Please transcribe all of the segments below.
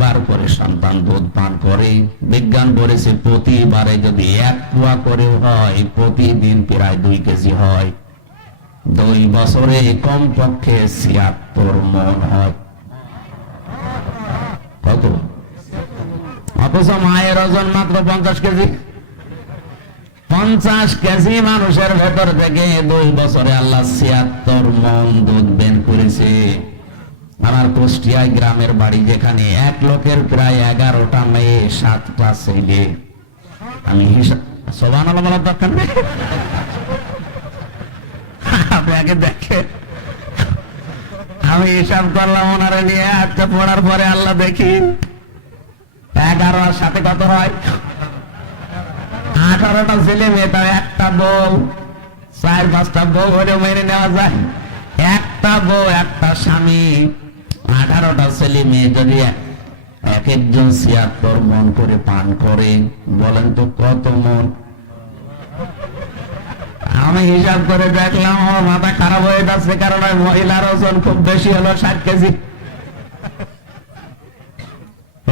একবার করে সন্তান দুধ পান করে। বিজ্ঞান বলেছে, প্রতিবারে যদি এক পোয়া করেও হয়, প্রতিদিন প্রায় দুই কেজি হয়। দুই বছরে কমপক্ষে ছিয়াত্তর মন হয়। কত? অথচ মায়ের ওজন মাত্র পঞ্চাশ কেজি। পঞ্চাশ কেজি মানুষের ভেতর থেকে দুই বছরে আল্লাহ ছিয়াত্তর মন দুধ বের করেছে। আমার কুষ্টিয়ায় গ্রামের বাড়ি যেখানে এক লোকের প্রায় এগারোটা মেয়ে সাতটা ছেলে। আমি সোবান দরকার নেই। আমি হিসাব করলাম নিয়ে আজকে পড়ার পরে আল্লাহ দেখি। এগারো আর সাথে কত হয়? আঠারোটা ছেলে মেয়ে তার একটা বউ। চার পাঁচটা বউ হলেও মেনে নেওয়া যায়। একটা বউ, একটা স্বামী। আঠারোটা ছেলে মেয়ে যদি এক একজন ছিয়াত্তর মন করে পান করে, বলেন তো কত মন? আমি হিসাব করে দেখলাম আমার মাথা খারাপ হয়ে যাচ্ছে কারণ ওই মহিলার ওজন খুব বেশি হলো ষাট কেজি।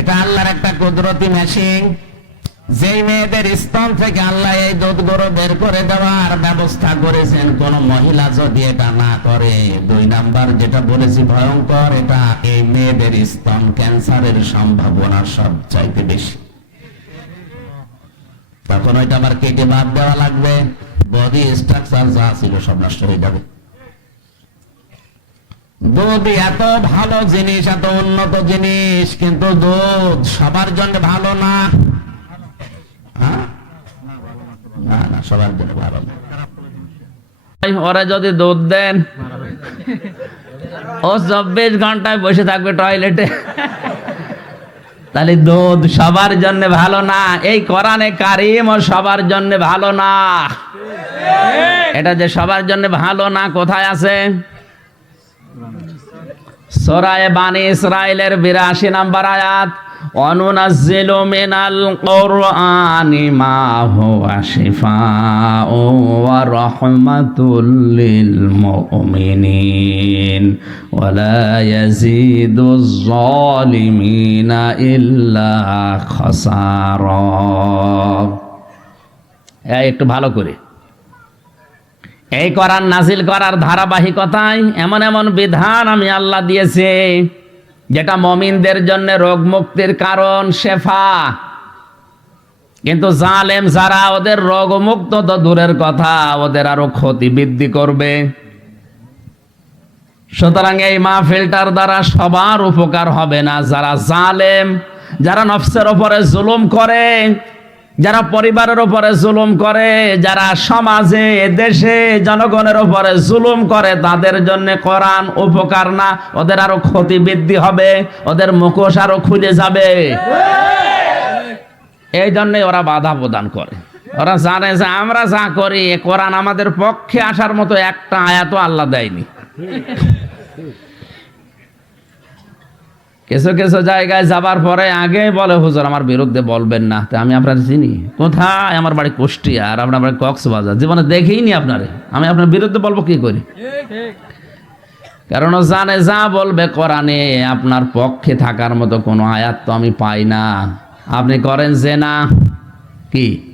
এটা আল্লাহর একটা কুদরতি মেশিন যেই মেয়েদের স্তন থেকে আল্লাহ এই দুধ গরু বের করে দেওয়ার ব্যবস্থা করেছেন, কোন মহিলা যদি এটা না করে, দুই নাম্বার যেটা বলেছি ভয়ঙ্কর, এটা এই মেয়েদের স্তন ক্যান্সারের সম্ভাবনা সবচাইতে বেশি। তখন ওইটা আবার কেটে বাদ দেওয়া লাগবে বডি স্ট্রাকচার যা ছিল সব নষ্ট হয়ে যাবে। দুধ এত ভালো জিনিস, এত উন্নত জিনিস, কিন্তু দুধ সবার জন্য ভালো না হ্যাঁ? না না সবার জন্য ভালো। ওরা যদি দুধ দেন, ও চব্বিশ ঘন্টায় বসে থাকবে টয়লেটে তাহলে দুধ সবার জন্য ভালো না, এই কোরআনে কারিম ও সবার জন্য ভালো না। এটা যে সবার জন্য ভালো না, কোথায় আছে? সরায় বানি ইসরায়েলের বিরাশি নাম্বার আয়াত। অনুনাজ্জিলু মিনাল কোরআনি মা হুয়া শিফাউ ওয়া রাহমাতুল লিল মুমিনিন ইয়াজিদুজ জালিমিনা ইল্লা খাসারা একটু ভালো করে। এই করার নাজিল করার ধারাবাহিকতায় এমন এমন বিধান আমি আল্লাহ দিয়েছে। যেটা মমিনদের জন্য রোগ মুক্তির কারণ, শেফা। কিন্তু জালেম যারা, ওদের রোগ মুক্ত তো দূরের কথা, ওদের আরও ক্ষতি বৃদ্ধি করবে। সুতরাং এই মাহফিলটার দ্বারা সবার উপকার হবে না। যারা জালেম, যারা নফসের ওপরে জুলুম করে যারা পরিবারের উপরে জুলুম করে, যারা সমাজে, দেশে, জনগণের উপরে জুলুম করে, তাদের জন্য কোরআন উপকার না। ওদের আরও ক্ষতি বৃদ্ধি হবে, ওদের মুখোশ আরও খুলে যাবে। এই জন্যই ওরা বাধা প্রদান করে। ওরা জানে যে আমরা যা করি কোরআন আমাদের পক্ষে আসার মতো একটা আয়াতও আল্লাহ দেয়নি। কিছু কিছু জায়গায় যাবার পরে আগে বলে, হুজুর, আমার বিরুদ্ধে বলবেন না। তো আমি আপনার চিনি। কোথায়? আমার বাড়ি কুষ্টিয়া আর আপনার বাড়ি কক্সবাজার। জীবনে দেখেইনি আপনারে। আমি আপনার বিরুদ্ধে বলব কি করি? কারণ জানে, যা বলবে কোরআনে, আপনার পক্ষে থাকার মতো কোনো আয়াত তো আমি পাই না। আপনি করেন যে না কি?